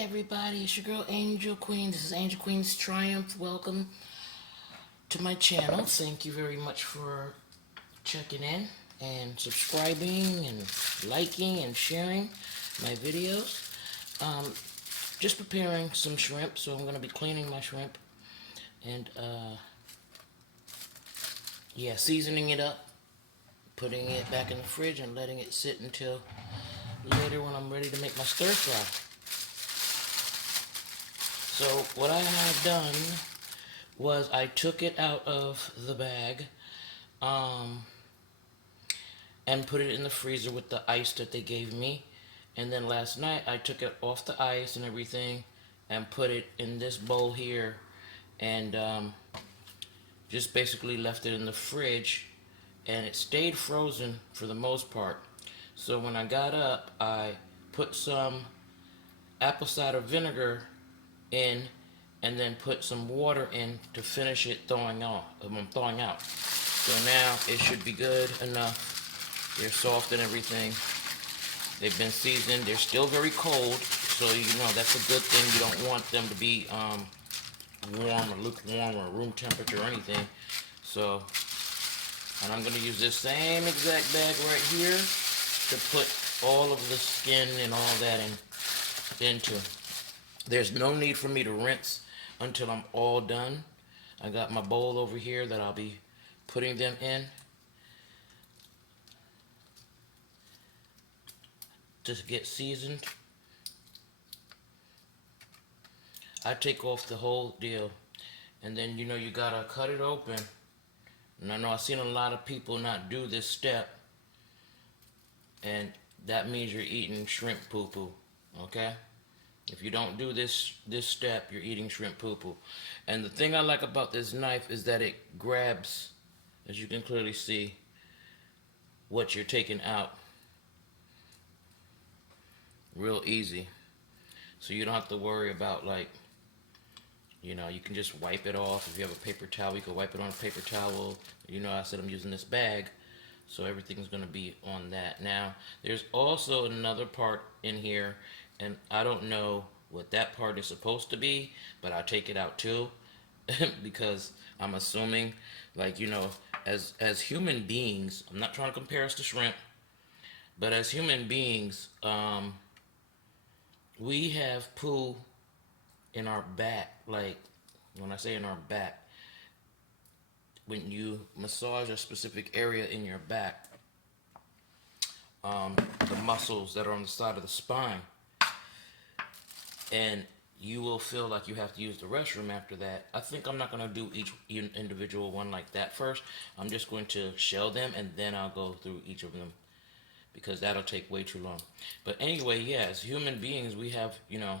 Hey everybody, it's your girl Angel Queen. This is Angel Queen's Triumph. Welcome to my channel. Thank you very much for checking in and subscribing and liking and sharing my videos. Just preparing some shrimp, so I'm going to be cleaning my shrimp and seasoning it up, putting it back in the fridge and letting it sit until later when I'm ready to make my stir fry. So what I have done was I took it out of the bag and put it in the freezer with the ice that they gave me. And then last night I took it off the ice and everything and put it in this bowl here and just basically left it in the fridge, and it stayed frozen for the most part. So when I got up, I put some apple cider vinegar in and then put some water in to finish it thawing out. So now it should be good enough. They're soft and everything. They've been seasoned. They're still very cold, so you know that's a good thing. You don't want them to be warm or lukewarm or room temperature or anything. So, and I'm going to use this same exact bag right here to put all of the skin and all that into. There's no need for me to rinse until I'm all done. I got my bowl over here that I'll be putting them in to get seasoned. I take off the whole deal, and then you know you gotta cut it open. And I know I've seen a lot of people not do this step, and that means you're eating shrimp poo-poo, okay? If you don't do this step, you're eating shrimp poo-poo. And the thing I like about this knife is that it grabs, as you can clearly see, what you're taking out real easy. So you don't have to worry about, like, you know, you can just wipe it off. If you have a paper towel, you can wipe it on a paper towel. You know, I said I'm using this bag, so everything's going to be on that. Now, there's also another part in here, and I don't know what that part is supposed to be, but I'll take it out too because I'm assuming, like, you know, as human beings, I'm not trying to compare us to shrimp, but as human beings, we have poo in our back. Like, when I say in our back, when you massage a specific area in your back, the muscles that are on the side of the spine, and you will feel like you have to use the restroom after that. I think I'm not going to do each individual one like that first. I'm just going to shell them, and then I'll go through each of them, because that'll take way too long. But anyway, yeah, as human beings, we have, you know,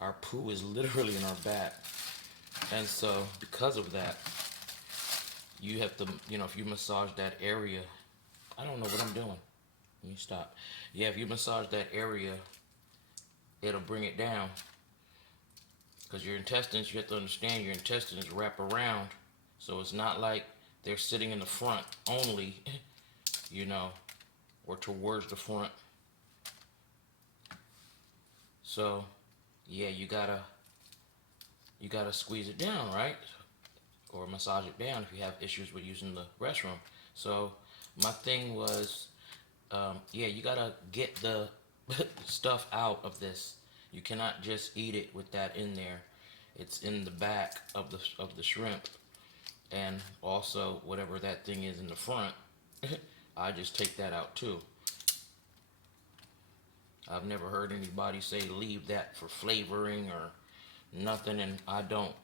our poo is literally in our back. And so because of that, you have to, you know, if you massage that area, I don't know what I'm doing. Let me stop. Yeah, if you massage that area, it'll bring it down. Because your intestines, you have to understand, your intestines wrap around. So it's not like they're sitting in the front only, you know, or towards the front. So, yeah, you gotta squeeze it down, right? Or massage it down if you have issues with using the restroom. So my thing was, yeah, you gotta get the stuff out of this. You cannot just eat it with that in there. It's in the back of the shrimp, and also whatever that thing is in the front. I just take that out too. I've never heard anybody say leave that for flavoring or nothing, and I don't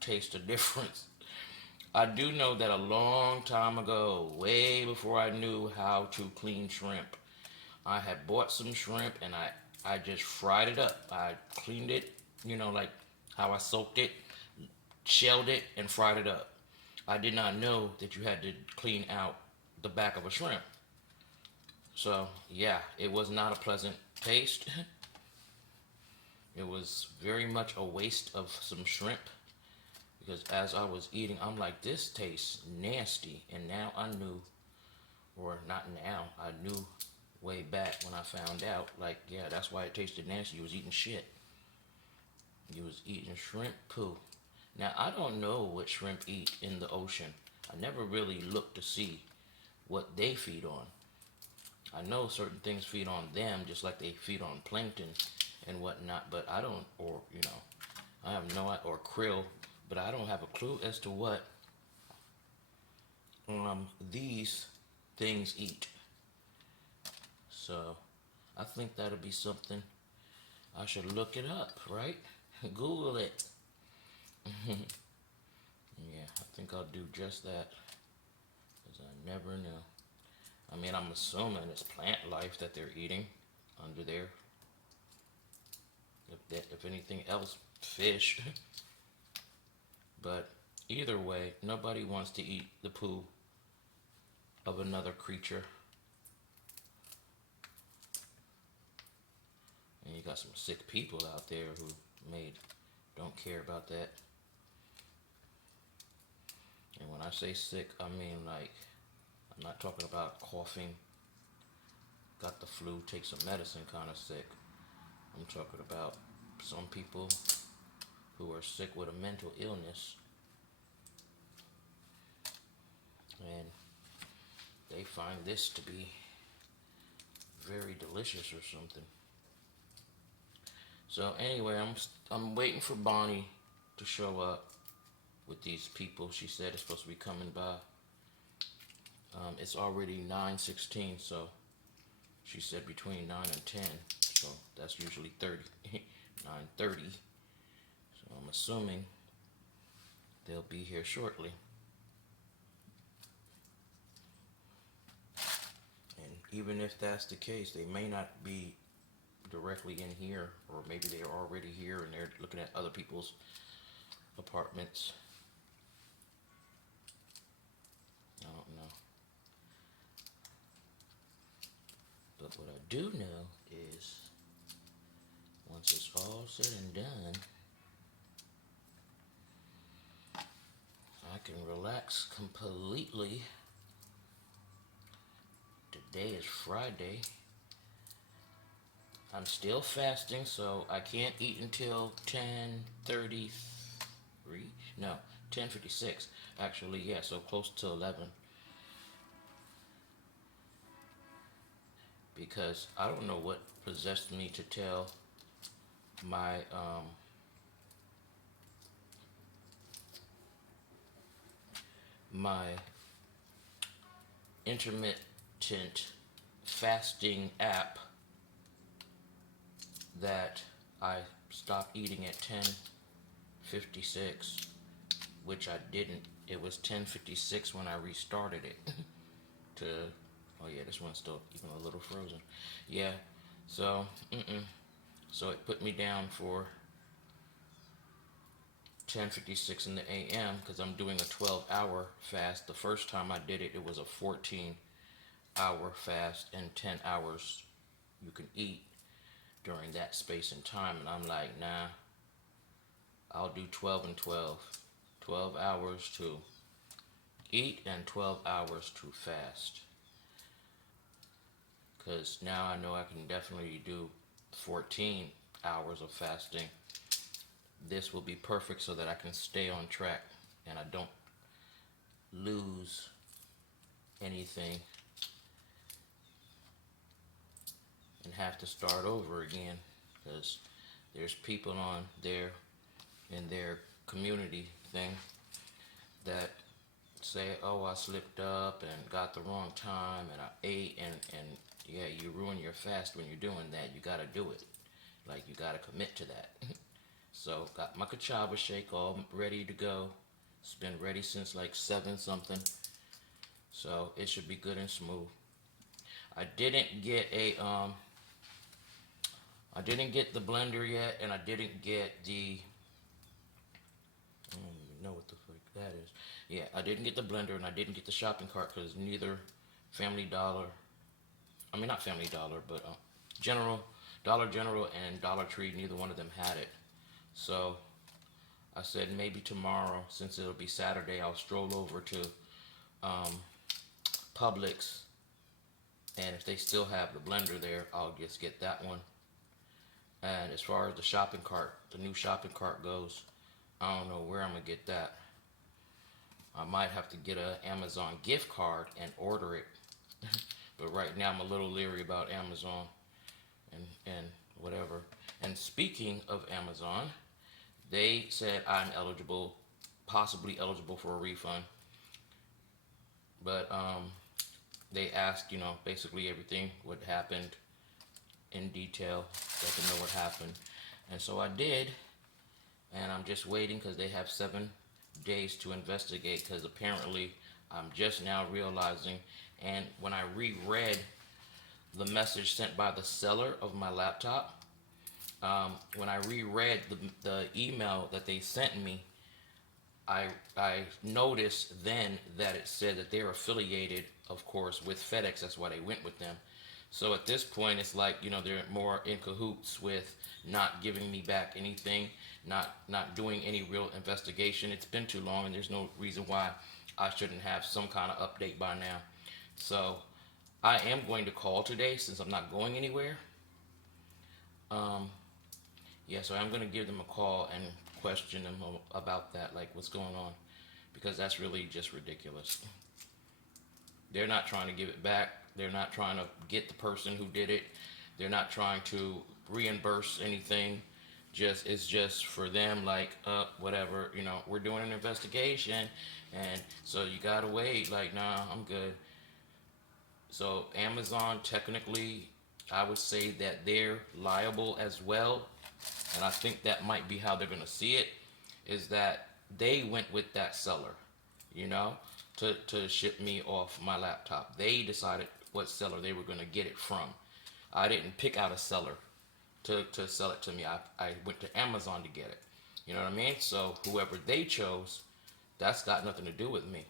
taste a difference. I do know that a long time ago, way before I knew how to clean shrimp, I had bought some shrimp and I just fried it up. I cleaned it, you know, like how I soaked it, shelled it, and fried it up. I did not know that you had to clean out the back of a shrimp. So, yeah, it was not a pleasant taste. It was very much a waste of some shrimp, because as I was eating, I'm like, this tastes nasty. And now I knew, or not now, I knew way back when I found out, like, yeah, that's why it tasted nasty. You was eating shit. You was eating shrimp poo. Now, I don't know what shrimp eat in the ocean. I never really looked to see what they feed on. I know certain things feed on them, just like they feed on plankton and whatnot, but I don't, or, I have no, or krill, but I don't have a clue as to what these things eat. So, I think that'll be something I should look it up, right? Google it. Yeah, I think I'll do just that, because I never know. I mean, I'm assuming it's plant life that they're eating under there. If anything else, fish. But either way, nobody wants to eat the poo of another creature. And you got some sick people out there who don't care about that. And when I say sick, I mean like, I'm not talking about coughing, got the flu, take some medicine kind of sick. I'm talking about some people who are sick with a mental illness, and they find this to be very delicious or something. So anyway, I'm waiting for Bonnie to show up with these people. She said it's supposed to be coming by. It's already 9:16, so she said between 9 and 10. So that's usually 9:30. So I'm assuming they'll be here shortly. And even if that's the case, they may not be directly in here, or maybe they're already here and they're looking at other people's apartments. I don't know. But what I do know is, once it's all said and done, I can relax completely. Today is Friday. I'm still fasting, so I can't eat until 10:33. No, 10:56. Actually, yeah, so close to 11. Because I don't know what possessed me to tell my my intermittent fasting app that I stopped eating at 10:56, which I didn't. It was 10:56 when I restarted it to, oh yeah, this one's still even a little frozen. Yeah, so so it put me down for 10:56 in the a.m. because I'm doing a 12-hour fast. The first time I did it, it was a 14-hour fast, and 10 hours you can eat during that space and time. And I'm like, nah, I'll do 12 and 12. 12 hours to eat and 12 hours to fast. Because now I know I can definitely do 14 hours of fasting. This will be perfect so that I can stay on track and I don't lose anything and have to start over again, because there's people on there in their community thing that say, oh, I slipped up and got the wrong time and I ate, and yeah, you ruin your fast when you're doing that. You gotta do it. Like, you gotta commit to that. So got my cassava shake all ready to go. It's been ready since like 7 something. So it should be good and smooth. I didn't get the blender yet, and I didn't get the, I don't even know what the fuck that is. Yeah, I didn't get the blender and I didn't get the shopping cart because neither not Family Dollar, but Dollar General and Dollar Tree, neither one of them had it. So I said maybe tomorrow, since it'll be Saturday, I'll stroll over to Publix, and if they still have the blender there, I'll just get that one. And And as far as the shopping cart, the new shopping cart goes, I don't know where I'm gonna get that. I might have to get an Amazon gift card and order it. But right now I'm a little leery about Amazon and whatever. And speaking of Amazon, they said I'm eligible, possibly eligible for a refund. But they asked, basically everything, what happened in detail, let them know what happened. And so I did, and I'm just waiting because they have 7 days to investigate, because apparently I'm just now realizing, and when I reread the message sent by the seller of my laptop, when I reread the email that they sent me, I noticed then that it said that they're affiliated, of course, with FedEx. That's why they went with them. So at this point, it's like, they're more in cahoots with not giving me back anything, not doing any real investigation. It's been too long, and there's no reason why I shouldn't have some kind of update by now. So I am going to call today since I'm not going anywhere. Yeah, so I'm going to give them a call and question them about that, like what's going on, because that's really just ridiculous. They're not trying to give it back. They're not trying to get the person who did it. They're not trying to reimburse anything. It's just for them, like, whatever, we're doing an investigation, and so you gotta wait. Like, nah, I'm good. So Amazon, technically, I would say that they're liable as well, and I think that might be how they're gonna see it, is that they went with that seller, to ship me off my laptop. They decided what seller they were gonna get it from. I didn't pick out a seller to sell it to me. I went to Amazon to get it. You know what I mean? So whoever they chose, that's got nothing to do with me.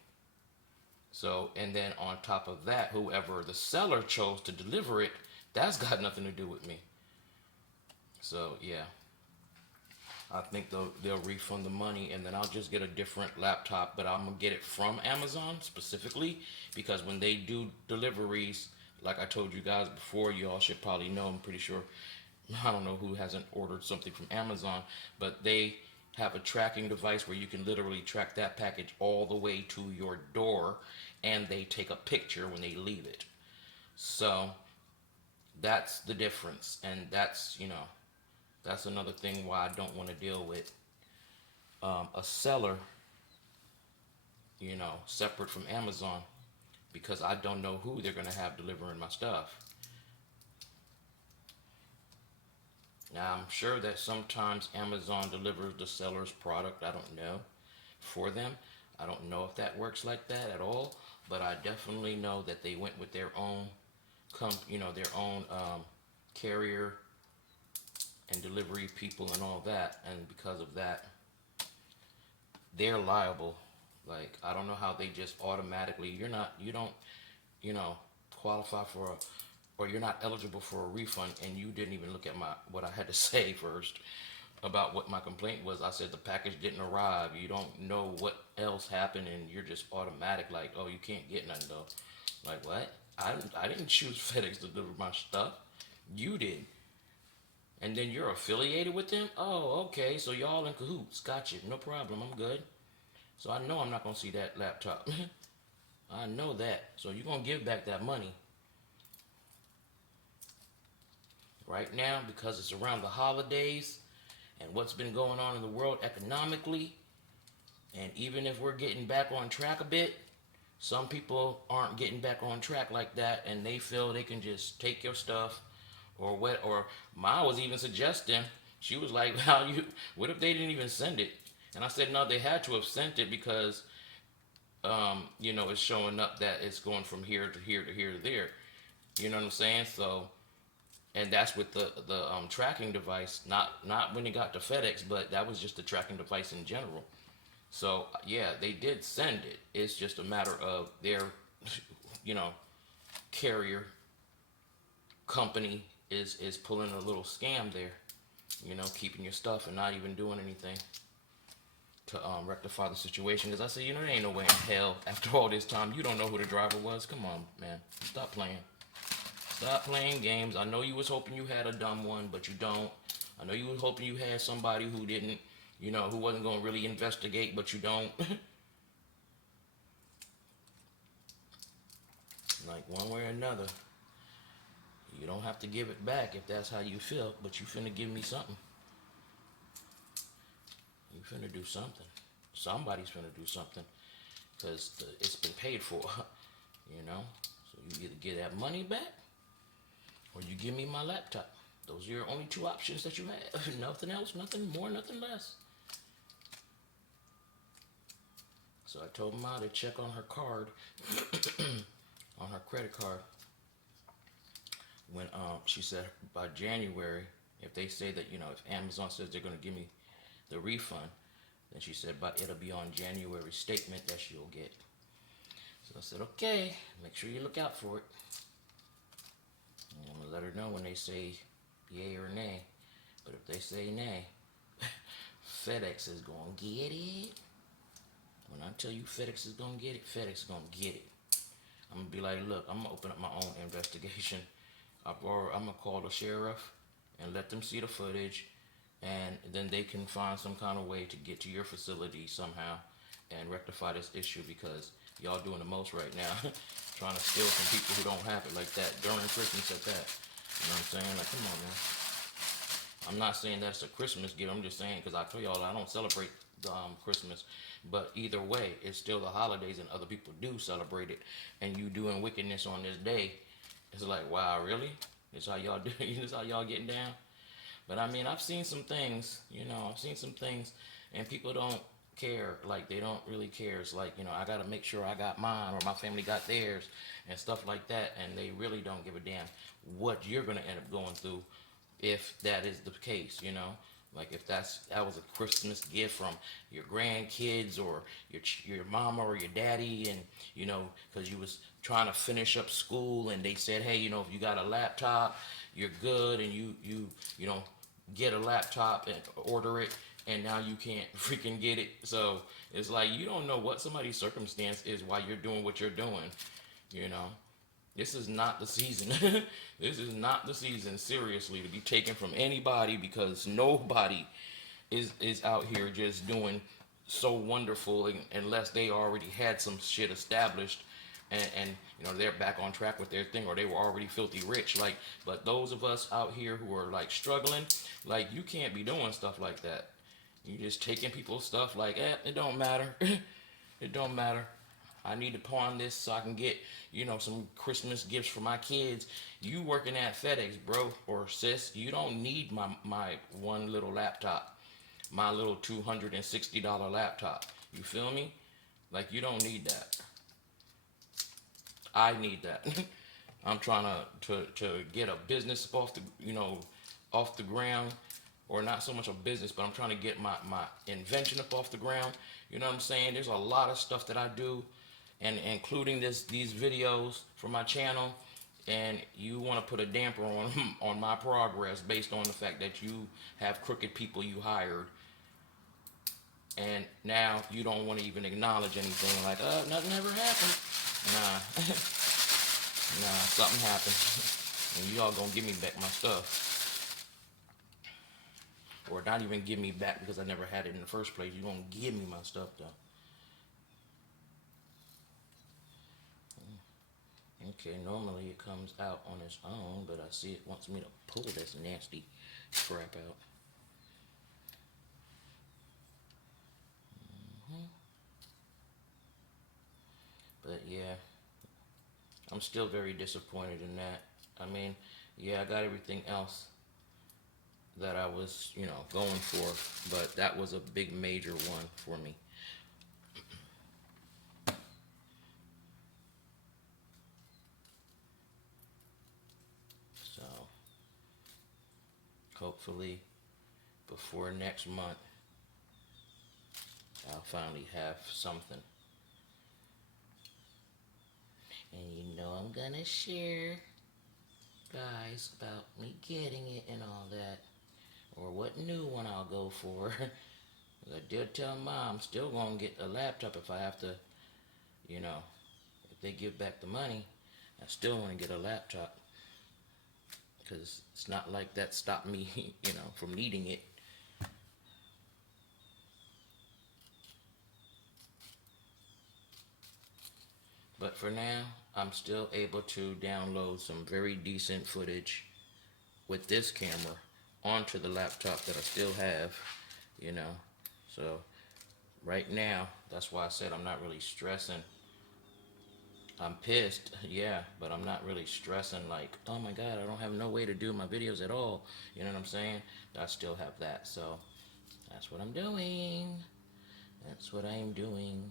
So, and then on top of that, whoever the seller chose to deliver it, that's got nothing to do with me. So yeah, I think they'll refund the money, and then I'll just get a different laptop, but I'm gonna get it from Amazon specifically, because when they do deliveries, like I told you guys before, you all should probably know, I'm pretty sure, I don't know who hasn't ordered something from Amazon, but they have a tracking device where you can literally track that package all the way to your door, and they take a picture when they leave it. So that's the difference, and that's another thing why I don't want to deal with a seller, separate from Amazon, because I don't know who they're going to have delivering my stuff. Now, I'm sure that sometimes Amazon delivers the seller's product, I don't know, for them. I don't know if that works like that at all, but I definitely know that they went with their own, carrier and delivery people and all that, and because of that, they're liable. Like, I don't know how they just automatically, you don't, qualify for or you're not eligible for a refund, and you didn't even look at what I had to say first about what my complaint was. I said the package didn't arrive. You don't know what else happened, and you're just automatic like, oh, you can't get nothing though. Like, what? I didn't choose FedEx to deliver my stuff. You did. And then you're affiliated with them? Oh, okay. So y'all in cahoots. Got you. No problem. I'm good. So I know I'm not going to see that laptop. I know that. So you're going to give back that money. Right now, because it's around the holidays and what's been going on in the world economically, and even if we're getting back on track a bit, some people aren't getting back on track like that, and they feel they can just take your stuff, or what. Or Ma was even suggesting, she was like, what if they didn't even send it? And I said, no, they had to have sent it, because it's showing up that it's going from here to here to here to there. You know what I'm saying? So, and that's with the tracking device, not when it got to FedEx, but that was just the tracking device in general. So yeah, they did send it. It's just a matter of their, carrier company is pulling a little scam there, keeping your stuff and not even doing anything to rectify the situation. Because I said, there ain't no way in hell after all this time you don't know who the driver was. Come on, man, stop playing. Stop playing games. I know you was hoping you had a dumb one, but you don't. I know you was hoping you had somebody who didn't, who wasn't going to really investigate, but you don't. Like one way or another, you don't have to give it back if that's how you feel, but you finna give me something. You finna do something. Somebody's finna do something, because it's been paid for, So you either get that money back, or you give me my laptop. Those are your only two options that you have. Nothing else, nothing more, nothing less. So I told Ma to check on her card, on her credit card. When she said by January, if they say that, if Amazon says they're going to give me the refund, then she said, but it'll be on January statement that she'll get. So I said, okay, make sure you look out for it. And I'm going to let her know when they say yay or nay. But if they say nay, FedEx is going to get it. When I tell you FedEx is going to get it, FedEx is going to get it. I'm going to be like, look, I'm going to open up my own investigation. I'm going to call the sheriff and let them see the footage. And then they can find some kind of way to get to your facility somehow and rectify this issue, because y'all doing the most right now. Trying to steal from people who don't have it like that during Christmas at that. You know what I'm saying? Like, come on, man. I'm not saying that's a Christmas gift. I'm just saying, because I tell y'all I don't celebrate Christmas. But either way, it's still the holidays and other people do celebrate it. And you doing wickedness on this day, it's like, wow, really? This how y'all do? This how y'all getting down? But I mean, I've seen some things, I've seen some things, and people don't care. Like, they don't really care. It's like, I got to make sure I got mine, or my family got theirs, and stuff like that. And they really don't give a damn what you're going to end up going through if that is the case, Like, if that was a Christmas gift from your grandkids or your mama or your daddy, and, because you was trying to finish up school, and they said, hey, if you got a laptop, you're good, and you get a laptop and order it, and now you can't freaking get it. So it's like, you don't know what somebody's circumstance is while you're doing what you're doing. This is not the season. This is not the season, seriously, to be taken from anybody, because nobody is out here just doing so wonderful unless they already had some shit established, and they're back on track with their thing, or they were already filthy rich. Like, but those of us out here who are like struggling, like, you can't be doing stuff like that. You just taking people's stuff like, it don't matter. It don't matter. I need to pawn this so I can get, some Christmas gifts for my kids. You working at FedEx, bro or sis, you don't need my one little laptop, my little $260 laptop. You feel me? Like, you don't need that. I need that. I'm trying to get a business off the ground, or not so much a business, but I'm trying to get my invention up off the ground. You know what I'm saying? There's a lot of stuff that I do, and including these videos for my channel, and you want to put a damper on my progress based on the fact that you have crooked people you hired, and now you don't want to even acknowledge anything. Like, nothing ever happened. Nah. Nah, something happened. And y'all gonna give me back my stuff. Or not even give me back, because I never had it in the first place. You gonna give me my stuff, though. Okay, normally it comes out on its own, but I see it wants me to pull this nasty crap out. But yeah, I'm still very disappointed in that. I mean, yeah, I got everything else that I was, going for, but that was a big major one for me. So, hopefully, before next month, I'll finally have something. And I'm gonna share, guys, about me getting it and all that, or what new one I'll go for. I did tell Mom I'm still gonna get a laptop if I have to, if they give back the money. I still want to get a laptop. because it's not like that stopped me, you know, from needing it. But for now, I'm still able to download some very decent footage with this camera onto the laptop that I still have, you know. So right now, that's why I said I'm not really stressing. I'm pissed, yeah, but I'm not really stressing like, oh my god, I don't have no way to do my videos at all. You know what I'm saying? I still have that, so that's what I'm doing. That's what I'm doing.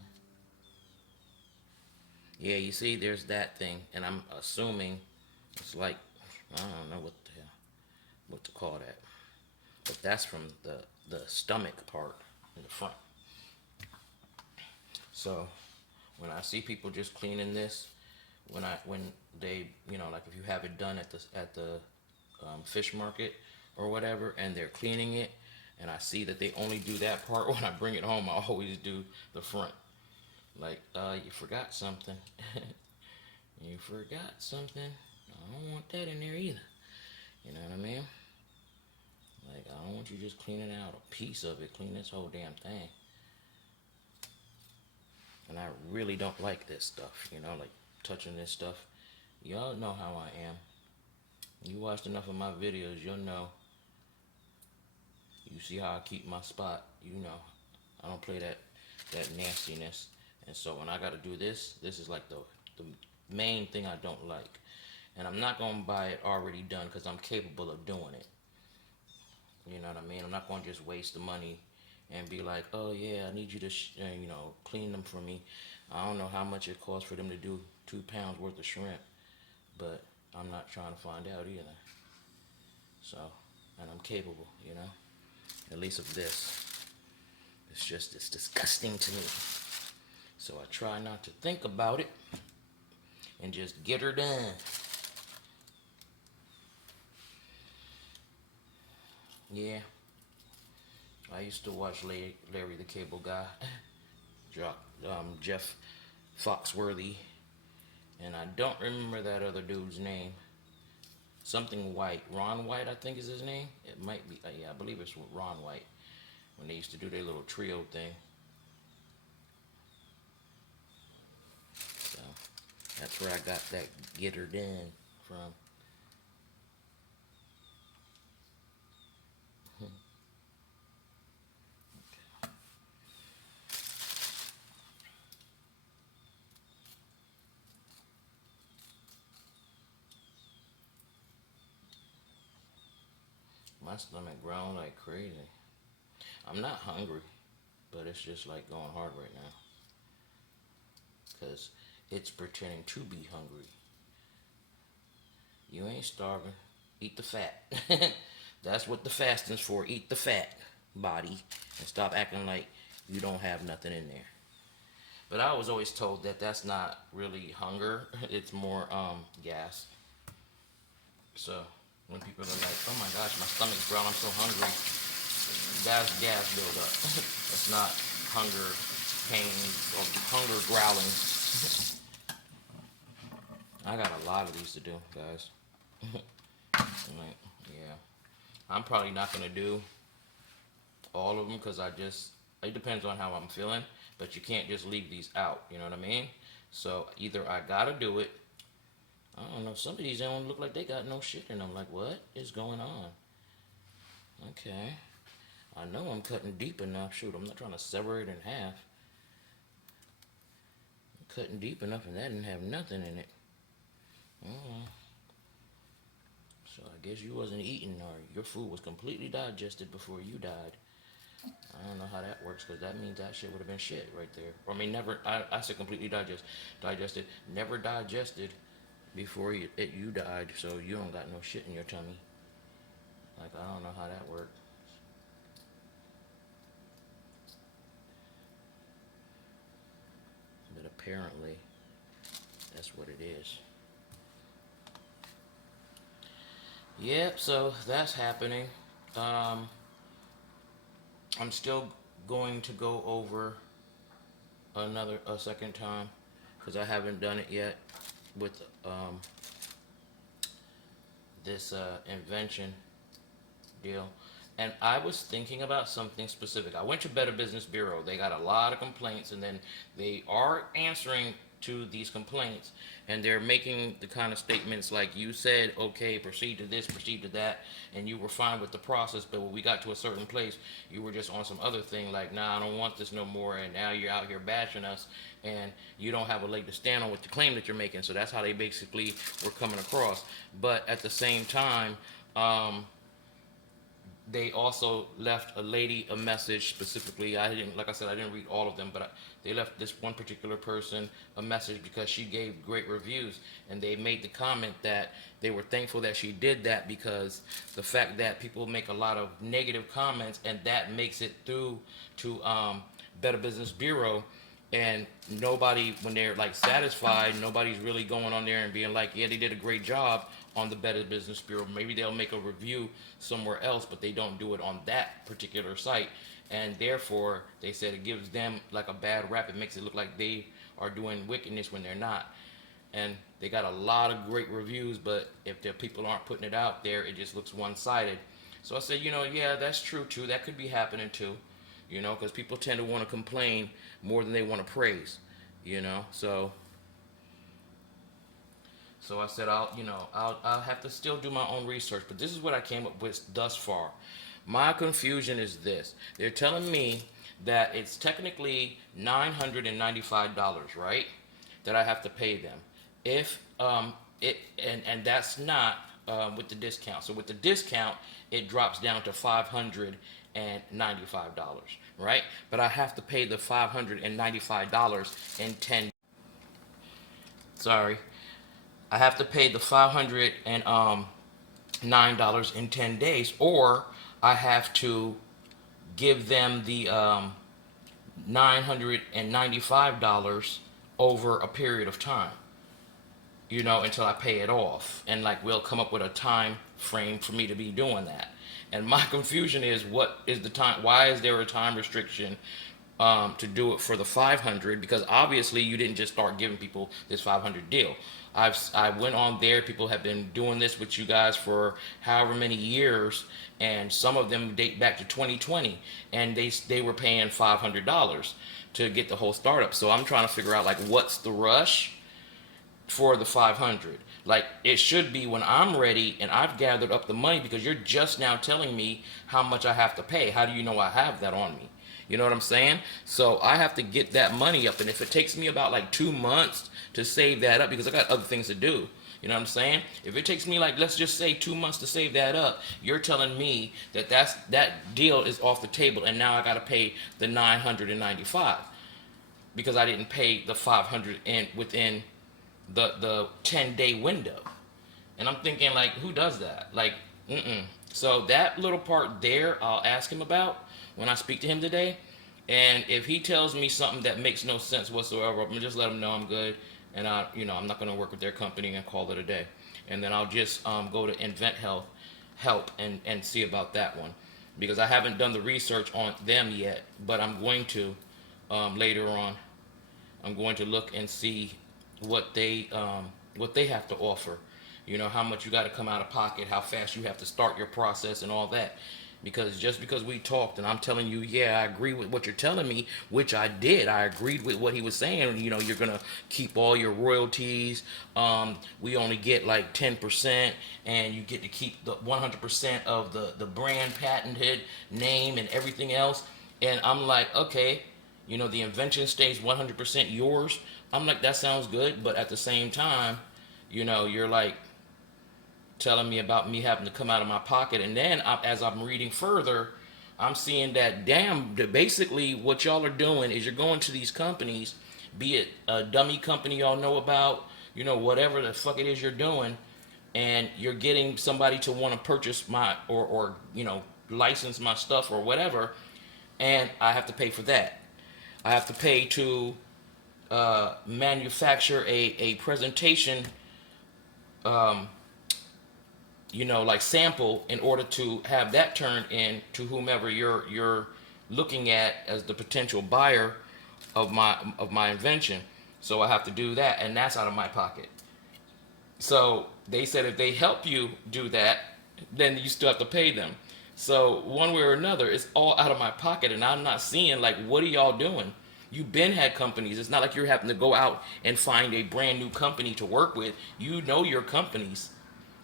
Yeah, you see, there's that thing, and I'm assuming it's like, I don't know what to call that, but that's from the stomach part in the front. So when I see people just cleaning this, when they, you know, like if you have it done at the fish market or whatever, and they're cleaning it, and I see that they only do that part, when I bring it home, I always do the front. Like, you forgot something. You forgot something. I don't want that in there either. You know what I mean? Like, I don't want you just cleaning out a piece of it. Clean this whole damn thing. And I really don't like this stuff, you know, like touching this stuff. Y'all know how I am. You watched enough of my videos, you'll know. You see how I keep my spot. You know, I don't play that nastiness. And so when I got to do this, this is like the main thing I don't like. And I'm not going to buy it already done because I'm capable of doing it. You know what I mean? I'm not going to just waste the money and be like, oh yeah, I need you to, you know, clean them for me. I don't know how much it costs for them to do 2 pounds worth of shrimp, but I'm not trying to find out either. So, and I'm capable, you know, at least of this. It's disgusting to me. So I try not to think about it and just get her done. Yeah. I used to watch Larry the Cable Guy, Jeff Foxworthy, and I don't remember that other dude's name. Something White. Ron White, I think is his name. It might be, yeah, I believe it's Ron White. When they used to do their little trio thing. So, that's where I got that get her done from. My stomach growling like crazy. I'm not hungry, but it's just like going hard right now. Because it's pretending to be hungry. You ain't starving. Eat the fat. That's what the fasting's for. Eat the fat, body. And stop acting like you don't have nothing in there. But I was always told that that's not really hunger. It's more gas. So when people are like, oh my gosh, my stomach's growling, I'm so hungry. That's gas buildup. It's not hunger, pain, or hunger growling. I got a lot of these to do, guys. Like, yeah. I'm probably not going to do all of them because it depends on how I'm feeling. But you can't just leave these out, you know what I mean? So either I got to do it. I don't know, some of these don't look like they got no shit in them. Like, what is going on? Okay. I know I'm cutting deep enough. Shoot, I'm not trying to sever it in half. I'm cutting deep enough and that didn't have nothing in it. So I guess you wasn't eating or your food was completely digested before you died. I don't know how that works because that means that shit would have been shit right there. Or I mean, never, I said completely digested, never digested before you died, so you don't got no shit in your tummy. Like, I don't know how that worked. But apparently, that's what it is. Yep, so that's happening. I'm still going to go over a second time because I haven't done it yet with this invention deal. And I was thinking about something specific. I went to Better Business Bureau. They got a lot of complaints, and then they are answering to these complaints, and they're making the kind of statements like, you said, okay, proceed to this, proceed to that, and you were fine with the process, but when we got to a certain place, you were just on some other thing like, nah, I don't want this no more, and now you're out here bashing us, and you don't have a leg to stand on with the claim that you're making. So that's how they basically were coming across. But at the same time, they also left a lady a message specifically. I didn't, like I said, I didn't read all of them, but they left this one particular person a message because she gave great reviews, and they made the comment that they were thankful that she did that, because the fact that people make a lot of negative comments, and that makes it through to Better Business Bureau, and nobody, when they're like satisfied, nobody's really going on there and being like, yeah, they did a great job on the Better Business Bureau. Maybe they'll make a review somewhere else, but they don't do it on that particular site, and therefore they said it gives them like a bad rap. It makes it look like they are doing wickedness when they're not. And they got a lot of great reviews, but if the people aren't putting it out there, it just looks one-sided. So I said, yeah, that's true too. That could be happening too, because people tend to want to complain more than they want to praise, So I said, I'll have to still do my own research, but this is what I came up with thus far. My confusion is this: they're telling me that it's technically $995, right? That I have to pay them. If it and that's not with the discount. So with the discount, it drops down to $595, right? But I have to pay the $595 in 10. Sorry, I have to pay the $509 in 10 days, or I have to give them the $995 over a period of time, until I pay it off. And like, we'll come up with a time frame for me to be doing that. And my confusion is, what is the time? Why is there a time restriction to do it for the 500? Because obviously you didn't just start giving people this 500 deal. I went on there. People have been doing this with you guys for however many years, and some of them date back to 2020, and they were paying $500 to get the whole startup. So I'm trying to figure out, like, what's the rush for the 500? Like, it should be when I'm ready and I've gathered up the money, because you're just now telling me how much I have to pay. How do you know I have that on me? You know what I'm saying? So I have to get that money up, and if it takes me about like 2 months to save that up, because I got other things to do, you know what I'm saying? If it takes me, like, let's just say 2 months to save that up, you're telling me that that deal is off the table, and now I got to pay the 995 because I didn't pay the 500 within the 10-day window. And I'm thinking, like, who does that? Like, So that little part there, I'll ask him about when I speak to him today. And if he tells me something that makes no sense whatsoever, I'm gonna just let him know I'm good, and I'm not gonna work with their company and call it a day. And then I'll just go to Invent Help and see about that one, because I haven't done the research on them yet, but I'm going to later on. I'm going to look and see what they have to offer. How much you got to come out of pocket, how fast you have to start your process, and all that. Because just because we talked and I'm telling you, yeah, I agree with what you're telling me, which I did. I agreed with what he was saying. You're going to keep all your royalties. We only get like 10%, and you get to keep the 100% of the brand patented name and everything else. And I'm like, okay, the invention stays 100% yours. I'm like, that sounds good. But at the same time, you're like telling me about me having to come out of my pocket. And then as I'm reading further, I'm seeing that, basically what y'all are doing is you're going to these companies, be it a dummy company y'all know about, whatever the fuck it is you're doing, and you're getting somebody to want to purchase my or license my stuff or whatever, and I have to pay for that. I have to pay to manufacture a presentation, like sample, in order to have that turned in to whomever you're looking at as the potential buyer of my invention. So I have to do that, and that's out of my pocket. So they said if they help you do that, then you still have to pay them. So one way or another, it's all out of my pocket, and I'm not seeing like, what are y'all doing? You've been had companies. It's not like you're having to go out and find a brand new company to work with. You know your companies.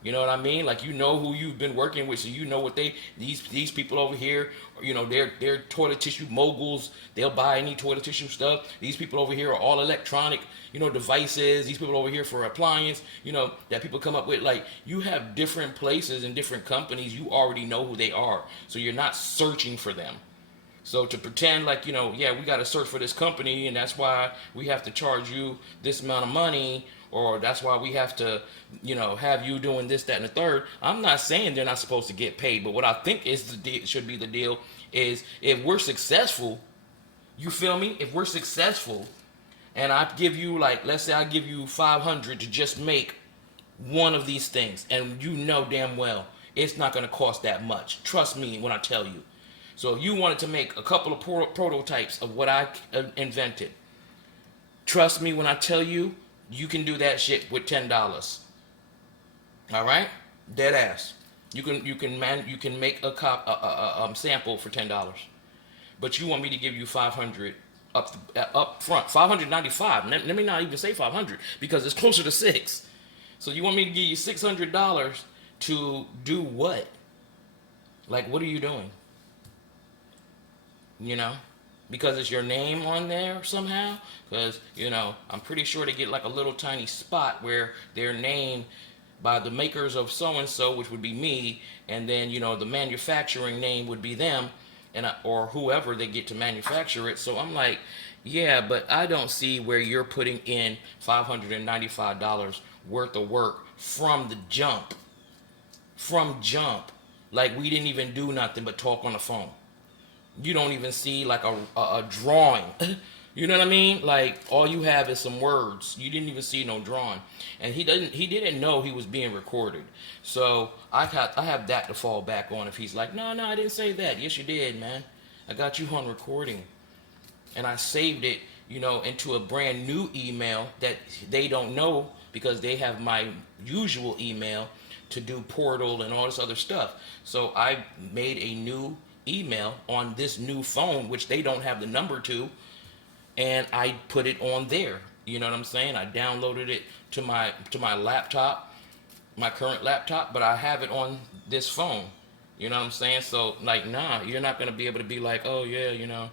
You know what I mean? Like, you know who you've been working with, so you know what these people over here, you know, they're toilet tissue moguls. They'll buy any toilet tissue stuff. These people over here are all electronic, you know, devices. These people over here for appliance, you know, that people come up with. Like, you have different places and different companies. You already know who they are, so you're not searching for them. So to pretend like, you know, yeah, we got to search for this company and that's why we have to charge you this amount of money, or that's why we have to, you know, have you doing this, that, and the third. I'm not saying they're not supposed to get paid, but what I think is should be the deal is, if we're successful, you feel me? If we're successful and I give you, like, let's say I give you 500 to just make one of these things, and you know damn well it's not going to cost that much. Trust me when I tell you. So if you wanted to make a couple of prototypes of what I invented, trust me when I tell you, you can do that shit with $10. All right, dead ass. You can make a sample for $10, but you want me to give you 500 up front, 595. Let me not even say 500 because it's closer to six. So you want me to give you $600 to do what? Like, what are you doing? You know, because it's your name on there somehow. Because, you know, I'm pretty sure they get like a little tiny spot where they're named by the makers of so and so, which would be me, and then, you know, the manufacturing name would be them, and or whoever they get to manufacture it. So I'm like, yeah, but I don't see where you're putting in $595 worth of work from the jump. From jump. Like, we didn't even do nothing but talk on the phone. You don't even see like a drawing. You know what I mean? Like, all you have is some words. You didn't even see no drawing, and he didn't know he was being recorded. So I have that to fall back on. If he's like, no, I didn't say that. Yes, you did, man. I got you on recording, and I saved it, you know, into a brand new email that they don't know because they have my usual email to do portal and all this other stuff. So I made a new email on this new phone, which they don't have the number to, and I put it on there. You know what I'm saying? I downloaded it to my laptop, my current laptop, but I have it on this phone. You know what I'm saying? So, like, nah, you're not gonna be able to be like, oh yeah, you know,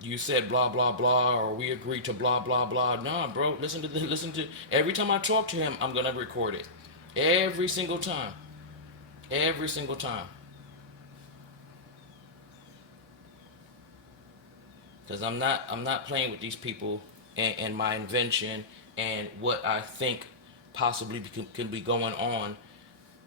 you said blah blah blah, or we agreed to blah blah blah. Nah, bro, listen to. Every time I talk to him, I'm gonna record it. Every single time. Every single time. Because I'm not playing with these people and my invention and what I think possibly can be going on.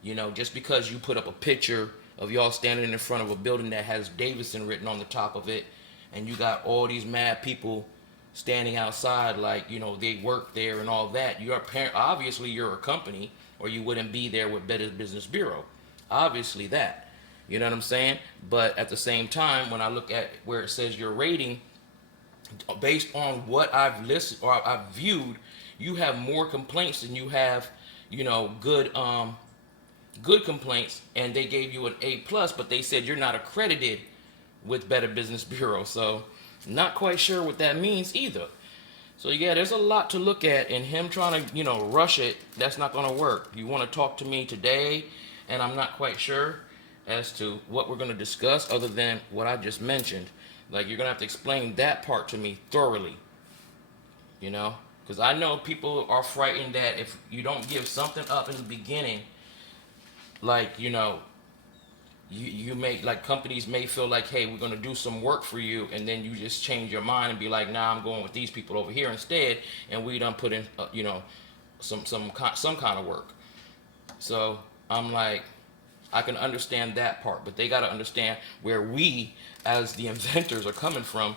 You know, just because you put up a picture of y'all standing in front of a building that has Davidson written on the top of it, and you got all these mad people standing outside, like, you know, they work there and all that. You're obviously you're a company, or you wouldn't be there with Better Business Bureau. Obviously that. You know what I'm saying? But at the same time, when I look at where it says your rating, based on what I've listened or I've viewed, you have more complaints than you have, you know, good complaints, and they gave you an A+, but they said you're not accredited with Better Business Bureau. So not quite sure what that means either. So yeah, there's a lot to look at, and him trying to, you know, rush it, that's not going to work. You want to talk to me today, and I'm not quite sure as to what we're going to discuss other than what I just mentioned. Like, you're going to have to explain that part to me thoroughly, you know, because I know people are frightened that if you don't give something up in the beginning, like, you know, you may, like, companies may feel like, hey, we're going to do some work for you, and then you just change your mind and be like, nah, I'm going with these people over here instead, and we done put in, you know, some kind of work. So I'm like, I can understand that part, but they got to understand where we, as the inventors, are coming from.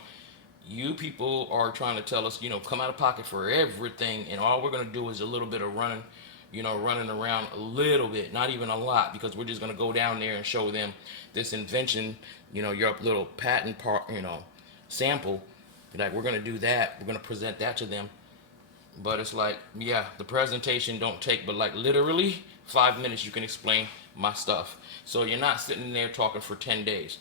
You people are trying to tell us, you know, come out of pocket for everything, and all we're going to do is a little bit of running, you know, running around a little bit, not even a lot, because we're just going to go down there and show them this invention, you know, your little patent part, you know, sample. Like, we're going to do that. We're going to present that to them. But it's like, yeah, the presentation don't take but like literally 5 minutes. You can explain my stuff. So you're not sitting there talking for 10 days.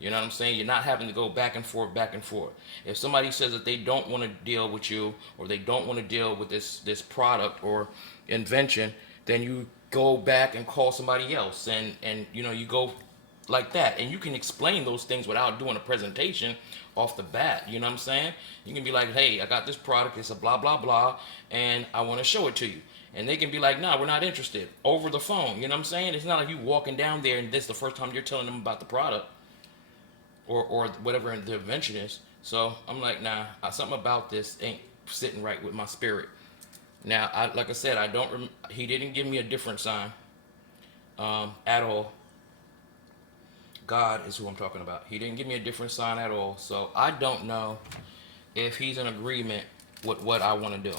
You know what I'm saying? You're not having to go back and forth, back and forth. If somebody says that they don't want to deal with you, or they don't want to deal with this product or invention, then you go back and call somebody else, and you go like that, and you can explain those things without doing a presentation off the bat. You know what I'm saying? You can be like, hey, I got this product, it's a blah blah blah, and I want to show it to you. And they can be like, nah, we're not interested, over the phone. You know what I'm saying? It's not like you walking down there and this is the first time you're telling them about the product, or whatever the invention is. So I'm like, nah, something about this ain't sitting right with my spirit. Now, like I said, I don't. He didn't give me a different sign at all. God is who I'm talking about. He didn't give me a different sign at all. So I don't know if he's in agreement with what I want to do.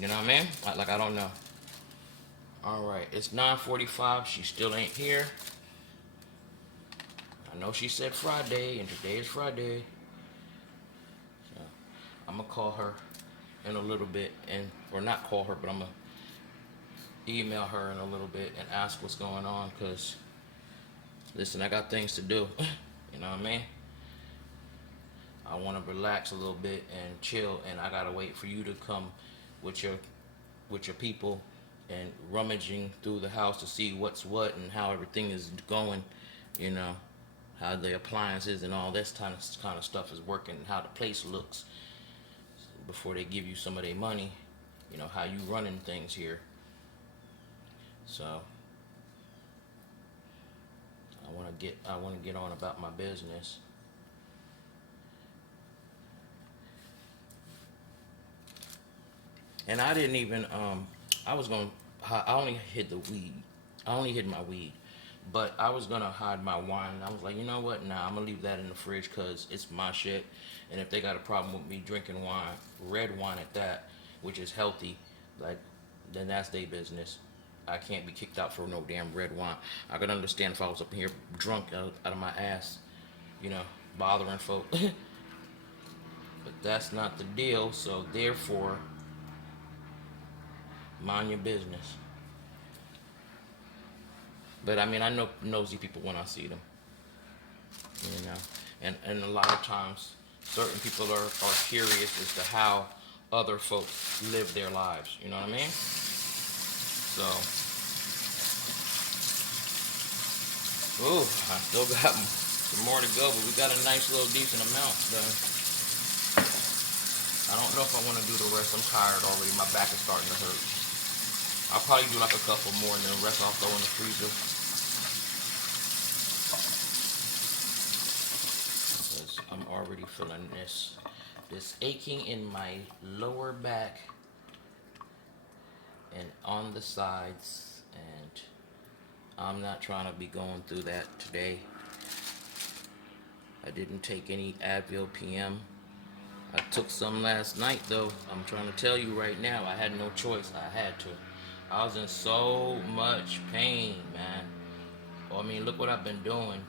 You know what I mean? Like I don't know. All right, it's 9:45. She still ain't here. I know she said Friday, and today is Friday. So I'm gonna call her in a little bit, or not call her, but I'm gonna email her in a little bit and ask what's going on. Cause listen, I got things to do. You know what I mean? I want to relax a little bit and chill, and I gotta wait for you to come with your people and rummaging through the house to see what's what and how everything is going. You know, how the appliances and all this kind of stuff is working, and how the place looks before they give you some of their money. You know how you running things here. So I want to get on about my business. And I didn't even I only hid the weed. I only hid my weed. But I was gonna hide my wine, and I was like, you know what? Nah, I'm gonna leave that in the fridge because it's my shit. And if they got a problem with me drinking wine, red wine at that, which is healthy, like, then that's their business. I can't be kicked out for no damn red wine. I could understand if I was up here drunk out of my ass, bothering folk. But that's not the deal. So therefore, mind your business. But I mean, I know nosy people when I see them, and a lot of times, certain people are curious as to how other folks live their lives. You know what I mean? So, ooh, I still got some more to go, but we got a nice little decent amount done. I don't know if I want to do the rest. I'm tired already. My back is starting to hurt. I'll probably do like a couple more, and then the rest I'll throw in the freezer. Because I'm already feeling this aching in my lower back and on the sides, and I'm not trying to be going through that today. I didn't take any Advil PM. I took some last night though. I'm trying to tell you right now, I had no choice. I had to. I was in so much pain, man. Well, I mean, look what I've been doing.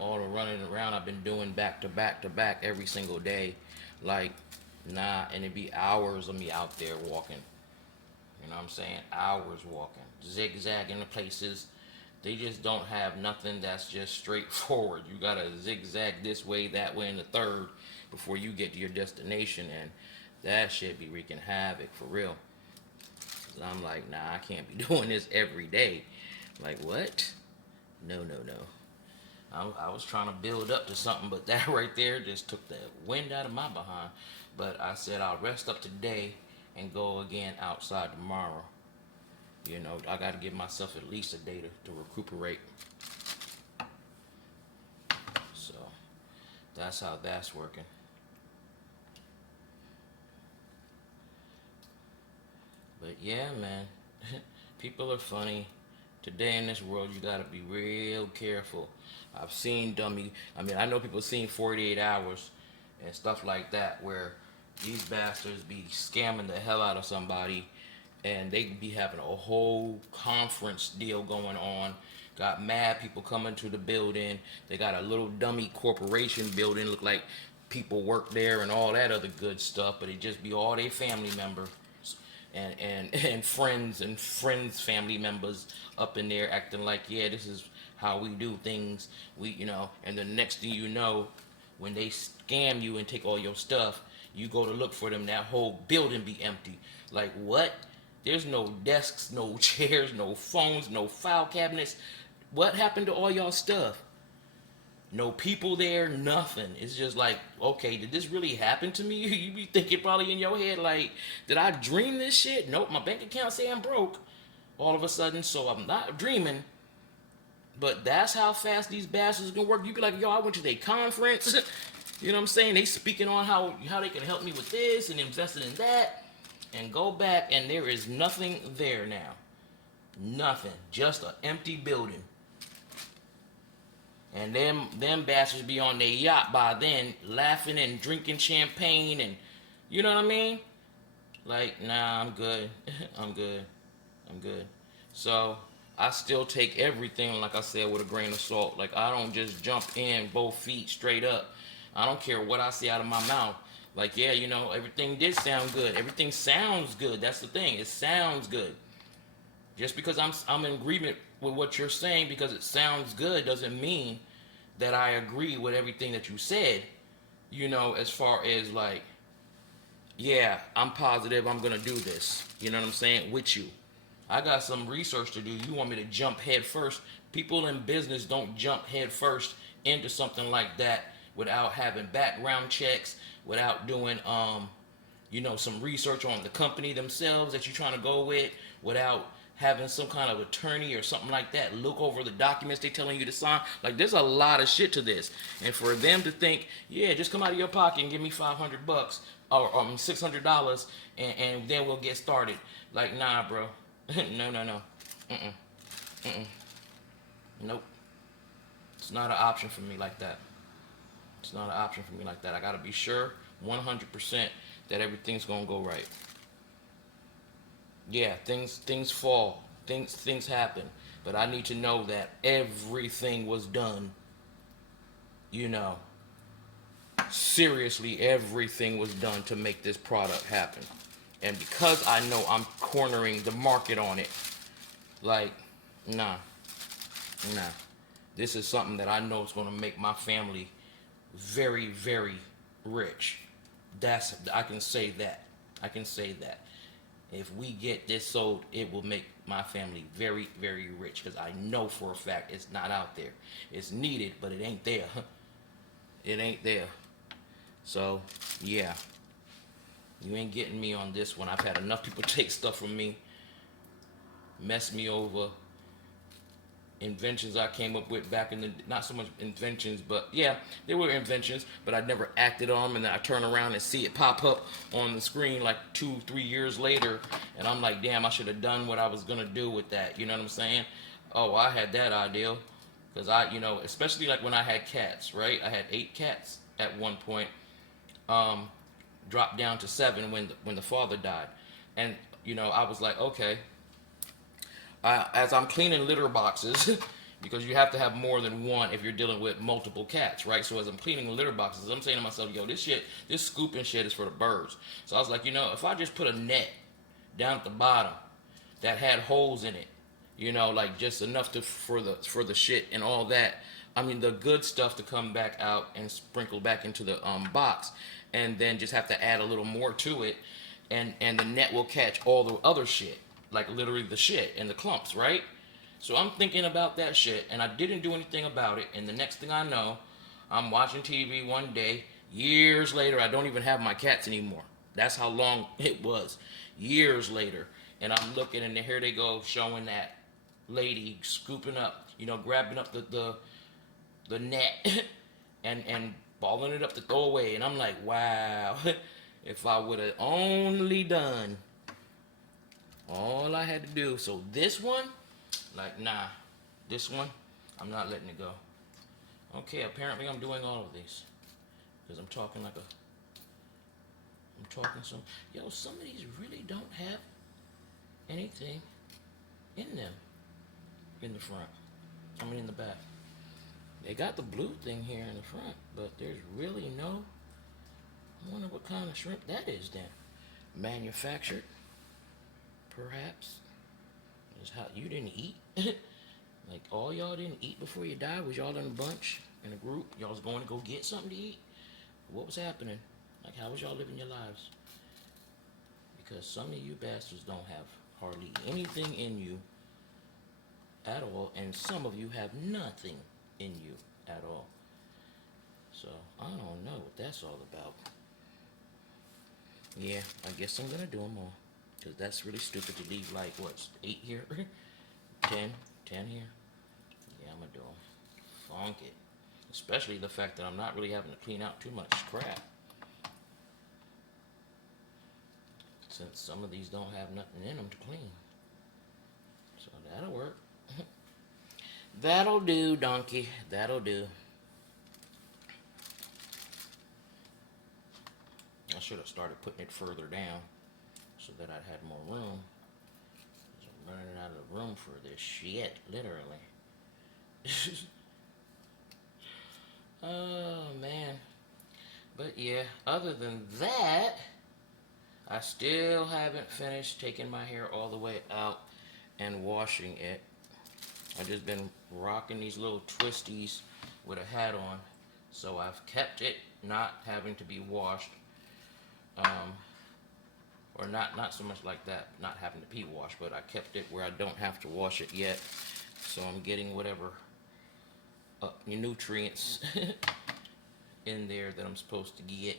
All the running around I've been doing back to back to back every single day. Like, nah, and it'd be hours of me out there walking. You know what I'm saying? Hours walking. Zigzagging the places. They just don't have nothing that's just straightforward. You gotta zigzag this way, that way, and the third before you get to your destination, and that shit be wreaking havoc for real. So I'm like, nah, I can't be doing this every day. Like, what? No. I was trying to build up to something, but that right there just took the wind out of my behind. But I said I'll rest up today and go again outside tomorrow. I got to give myself at least a day to recuperate. So that's how that's working. But yeah, man, people are funny. Today in this world, you gotta be real careful. I've seen I know people seen 48 hours and stuff like that, where these bastards be scamming the hell out of somebody, and they be having a whole conference deal going on. Got mad people coming to the building. They got a little dummy corporation building, look like people work there and all that other good stuff, but it just be all their family members and friends family members up in there acting like, yeah, this is how we do things. And the next thing you know, when they scam you and take all your stuff, you go to look for them, that whole building be empty. Like, what? There's no desks, no chairs, no phones, no file cabinets. What happened to all y'all stuff? No people there, nothing. It's just like, okay, did this really happen to me? You be thinking probably in your head like, did I dream this shit? Nope, my bank account say I'm broke all of a sudden, so I'm not dreaming. But that's how fast these bastards can work. You be like, yo, I went to their conference. You know what I'm saying? They speaking on how they can help me with this and investing in that, and go back and there is nothing there now. Nothing. Just an empty building. And them bastards be on their yacht by then, laughing and drinking champagne, and you know what I mean? Like, nah, I'm good. I'm good. So I still take everything, like I said, with a grain of salt. Like, I don't just jump in both feet straight up. I don't care what I say out of my mouth. Like, yeah, everything did sound good. Everything sounds good. That's the thing. It sounds good. Just because I'm in agreement with what you're saying because it sounds good doesn't mean that I agree with everything that you said. As far as like, yeah, I'm positive I'm gonna do this. You know what I'm saying? With you. I got some research to do. You want me to jump head first? People in business don't jump head first into something like that without having background checks, without doing some research on the company themselves that you're trying to go with, without having some kind of attorney or something like that look over the documents they're telling you to sign. Like, there's a lot of shit to this. And for them to think, yeah, just come out of your pocket and give me $500 or $600 and then we'll get started. Like, nah, bro. No. Nope. It's not an option for me like that. I gotta be sure 100% that everything's gonna go right. Yeah, things fall, things happen, but I need to know that everything was done. Seriously, everything was done to make this product happen. And because I know I'm cornering the market on it, like, nah. This is something that I know is going to make my family very, very rich. I can say that. If we get this sold, it will make my family very, very rich, because I know for a fact it's not out there. It's needed, but it ain't there. It ain't there. So, yeah. You ain't getting me on this one. I've had enough people take stuff from me, mess me over. Inventions I came up with back in the, not so much inventions, but yeah, they were inventions, but I never acted on them, and then I turn around and see it pop up on the screen like 2-3 years later, and I'm like, damn, I should have done what I was gonna do with that. You know what I'm saying? Oh, I had that idea, because especially like when I had cats, right? I had 8 cats at one point, dropped down to 7 when the father died, and I was like, okay. As I'm cleaning litter boxes, because you have to have more than one if you're dealing with multiple cats, right? So as I'm cleaning litter boxes, I'm saying to myself, yo, this scooping shit is for the birds. So I was like, if I just put a net down at the bottom that had holes in it, like just enough for the shit and all that, I mean the good stuff to come back out and sprinkle back into the box, and then just have to add a little more to it, and the net will catch all the other shit. Like literally the shit and the clumps, right? So I'm thinking about that shit, and I didn't do anything about it. And the next thing I know, I'm watching TV one day. Years later, I don't even have my cats anymore. That's how long it was. Years later, and I'm looking, and here they go, showing that lady scooping up, grabbing up the net and balling it up to throw away. And I'm like, wow, if I would have only done all I had to do. So this one, like, nah. This one, I'm not letting it go. Okay, apparently I'm doing all of these, because I'm talking some. Yo, some of these really don't have anything in them in the front. I mean in the back. They got the blue thing here in the front, but there's really no I wonder what kind of shrimp that is then. Manufactured, perhaps. Is how you didn't eat? Like all y'all didn't eat before you died? Was y'all in a bunch, in a group? Y'all was going to go get something to eat? What was happening? Like how was y'all living your lives? Because some of you bastards don't have hardly anything in you at all, and some of you have nothing in you at all. So I don't know what that's all about. Yeah, I guess I'm gonna do them all. Because that's really stupid to leave like, what, 8 here? 10? 10 here? Yeah, I'm gonna do them. Funk it. Especially the fact that I'm not really having to clean out too much crap. Since some of these don't have nothing in them to clean. So that'll work. That'll do, donkey. That'll do. I should have started putting it further down so that I had more room. I'm running out of room for this shit, literally. Oh, man. But yeah, other than that, I still haven't finished taking my hair all the way out and washing it. I've just been rocking these little twisties with a hat on. So I've kept it not having to be washed. Or not so much like that, not having to be washed, but I kept it where I don't have to wash it yet. So I'm getting whatever nutrients in there that I'm supposed to get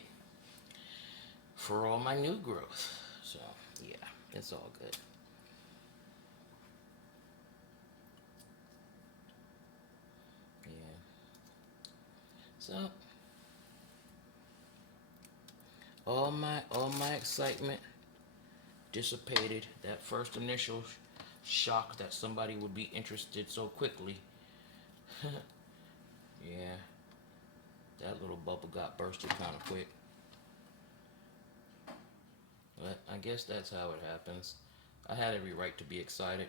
for all my new growth. So yeah, it's all good. Yeah. So all my excitement dissipated. That first initial shock that somebody would be interested so quickly. Yeah, that little bubble got bursted kind of quick. But I guess that's how it happens. I had every right to be excited.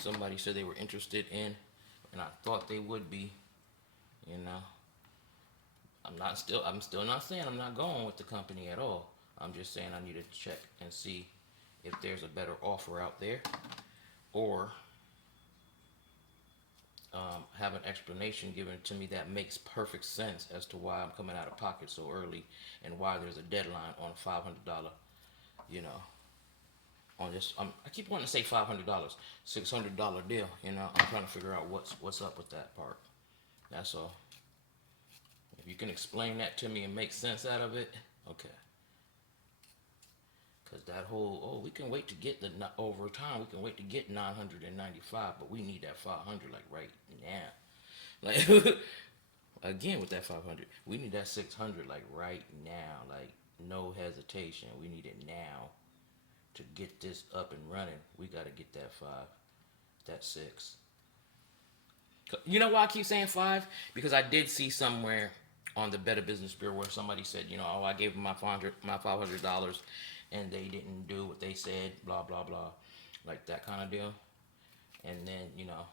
Somebody said they were interested in, and I thought they would be. You know, I'm still not saying I'm not going with the company at all. I'm just saying I need to check and see if there's a better offer out there, or have an explanation given to me that makes perfect sense as to why I'm coming out of pocket so early and why there's a deadline on a $500, you know, on this. I keep wanting to say $500, $600 deal. You know, I'm trying to figure out what's up with that part. That's all. If you can explain that to me and make sense out of it, okay. Because that whole, oh, we can wait to get the, over time, we can wait to get 995, but we need that 500 like right now. Like, again with that 500, we need that 600 like right now. Like, no hesitation. We need it now to get this up and running. We got to get that 5, that 6. You know why I keep saying 5? Because I did see somewhere on the Better Business Bureau where somebody said, you know, oh, I gave them my $500 and they didn't do what they said, blah blah blah, like that kind of deal. And then, you know,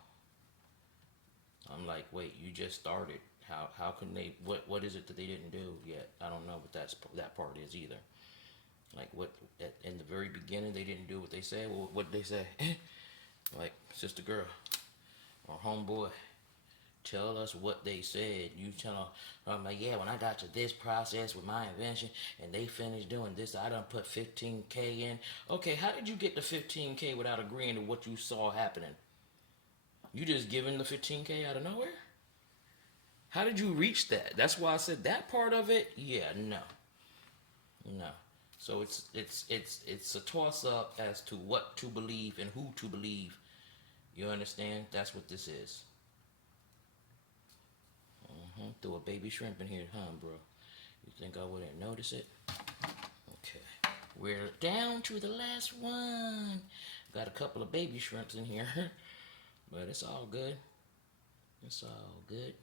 I'm like, wait, you just started. How can they? What is it that they didn't do yet? I don't know what that part is either. Like what in the very beginning they didn't do what they said. Well, what did they say? Like, sister girl or homeboy, tell us what they said. You tell them, I'm like, yeah, when I got to this process with my invention and they finished doing this, I done put 15K in. Okay, how did you get the 15K without agreeing to what you saw happening? You just giving the 15K out of nowhere? How did you reach that? That's why I said that part of it, yeah, no. No. So it's a toss up as to what to believe and who to believe. You understand? That's what this is. Threw a baby shrimp in here, huh, bro? You think I wouldn't notice it? Okay. We're down to the last one. Got a couple of baby shrimps in here. But it's all good. It's all good.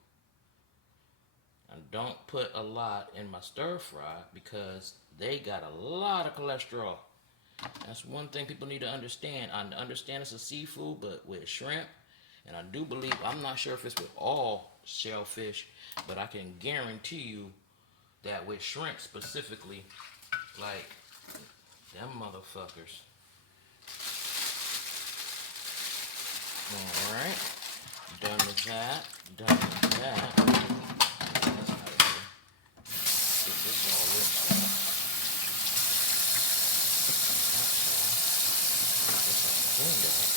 I don't put a lot in my stir fry because they got a lot of cholesterol. That's one thing people need to understand. I understand it's a seafood, but with shrimp, and I do believe, I'm not sure if it's with all shellfish, but I can guarantee you that with shrimp specifically, like them motherfuckers. Alright. Done with that. Done with that. That's out of here. Get this all rinsed out. Get this all cleaned out.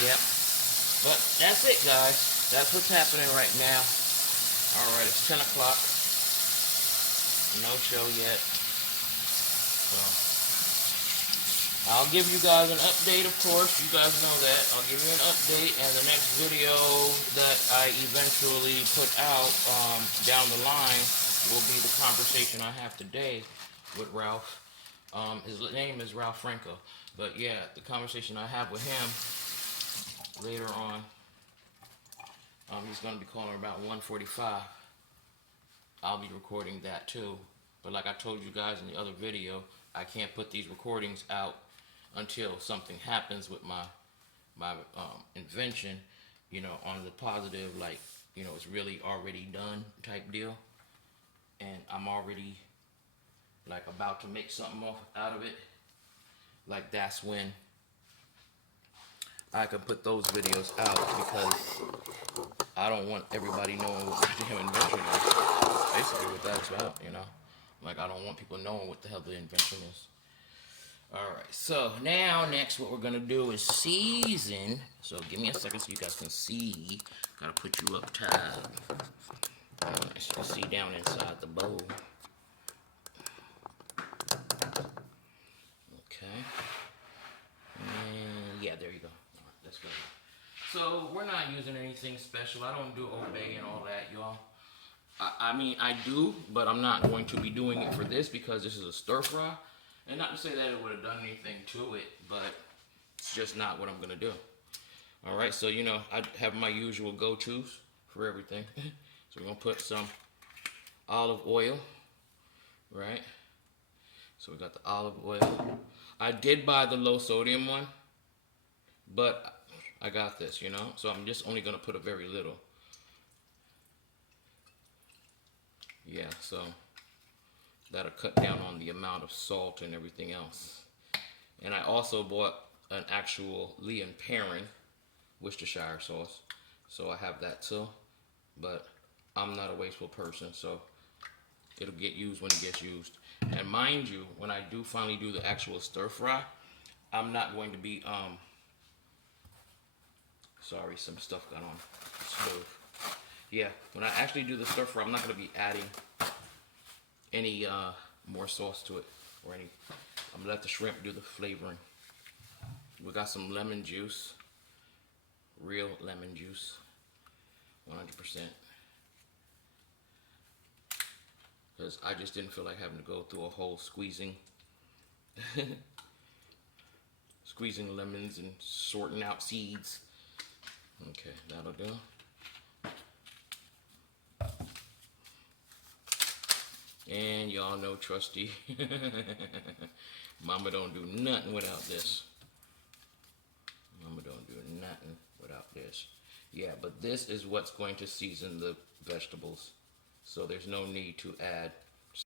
Yep. But that's it, guys. That's what's happening right now. Alright, it's 10 o'clock. No show yet. So, I'll give you guys an update, of course. You guys know that. I'll give you an update, and the next video that I eventually put out down the line will be the conversation I have today with Ralph. His name is Ralph Franco. But yeah, the conversation I have with him later on, he's going to be calling about 1:45. I'll be recording that too. But like I told you guys in the other video, I can't put these recordings out until something happens with my invention, you know, on the positive, like, you know, it's really already done type deal. And I'm already like about to make something out of it. Like, that's when I can put those videos out, because I don't want everybody knowing what the damn invention is. Basically what that's about, you know. Like, I don't want people knowing what the hell the invention is. Alright, so now next what we're going to do is season. So give me a second so you guys can see. Gotta put you up top. As you can see down inside the bowl. Okay. And yeah, there you go. Alright, let's go. So we're not using anything special. I don't do obey and all that, y'all. I mean, I do, but I'm not going to be doing it for this because this is a stir fry. And not to say that it would have done anything to it, but it's just not what I'm going to do. Alright, so you know, I have my usual go-tos for everything. So we're going to put some olive oil, right? So we got the olive oil. I did buy the low sodium one, but I got this, you know? So I'm just only going to put a very little. Yeah, so that'll cut down on the amount of salt and everything else. And I also bought an actual Lee and Perrin Worcestershire sauce. So I have that too. But I'm not a wasteful person, so it'll get used when it gets used. And mind you, when I do finally do the actual stir fry, I'm not going to be, sorry, some stuff got on the stove. Yeah, when I actually do the stir fry, I'm not going to be adding any more sauce to it or any. I'm going to let the shrimp do the flavoring. We got some lemon juice, real lemon juice, 100%. Because I just didn't feel like having to go through a whole squeezing lemons and sorting out seeds. Okay, that'll do. And y'all know trusty Mama don't do nothing without this. Mama don't do nothing without this. Yeah, but this is what's going to season the vegetables. So there's no need to add